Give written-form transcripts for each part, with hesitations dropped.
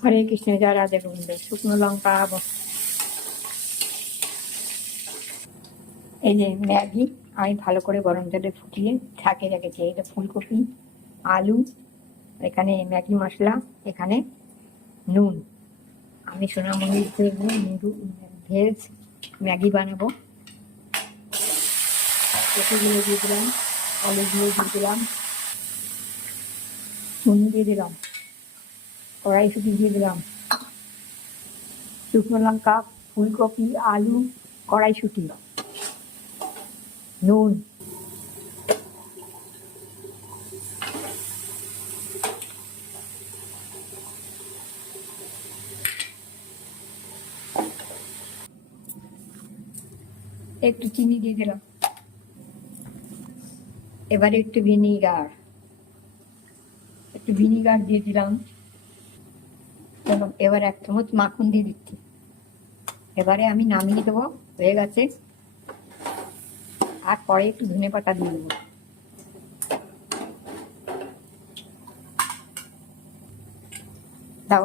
হরে কৃষ্ণ, জয় রাধে গোবিন্দ। শুকনো লঙ্কা, এই যে ম্যাগি আমি ভালো করে গরম জলে ফুটিয়ে ঢাকে রেখেছি। এটা ফুলকপি, আলু, এখানে ম্যাগি মশলা, এখানে নুন। আমি সোনামণির ভেজ ম্যাগি বানাবো। কপিগুলো দিয়ে দিলাম, আলুগুলো দিয়ে দিলাম, নুন দিয়ে দিলাম, কড়াইশুঁটি দিয়ে দিলাম, শুকনো লঙ্কা, ফুলকপি, আলু, কড়াইশুঁটি, নুন, একটু চিনি দিয়ে দিলাম, এবারে একটু ভিনিগার দিয়ে দিলাম। এবার 1 চামচ মাখন দিয়ে দিচ্ছি। এবারে আমি নামিয়ে দেবো, হয়ে গেছে। আর পরে একটু ধনেপাতা দিয়ে দেবো। দাও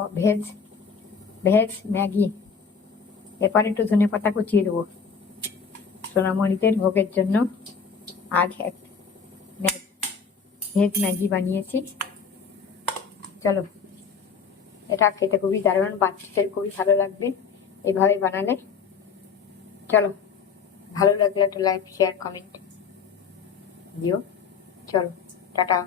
ভেজ ম্যাগি। এরপর একটু ধনেপাতা কুচিয়ে দেবো সোনামণিদের ভোগের জন্য। আজ ভেজ ম্যাগি বানিয়েছি। চলো, এটা খেতে খুবই দারুণ, বাচ্চাদের খুবই ভালো লাগবে এভাবে বানালে। চলো, ভালো লাগলে একটা লাইক, শেয়ার, কমেন্ট দিও। চলো, টাটা।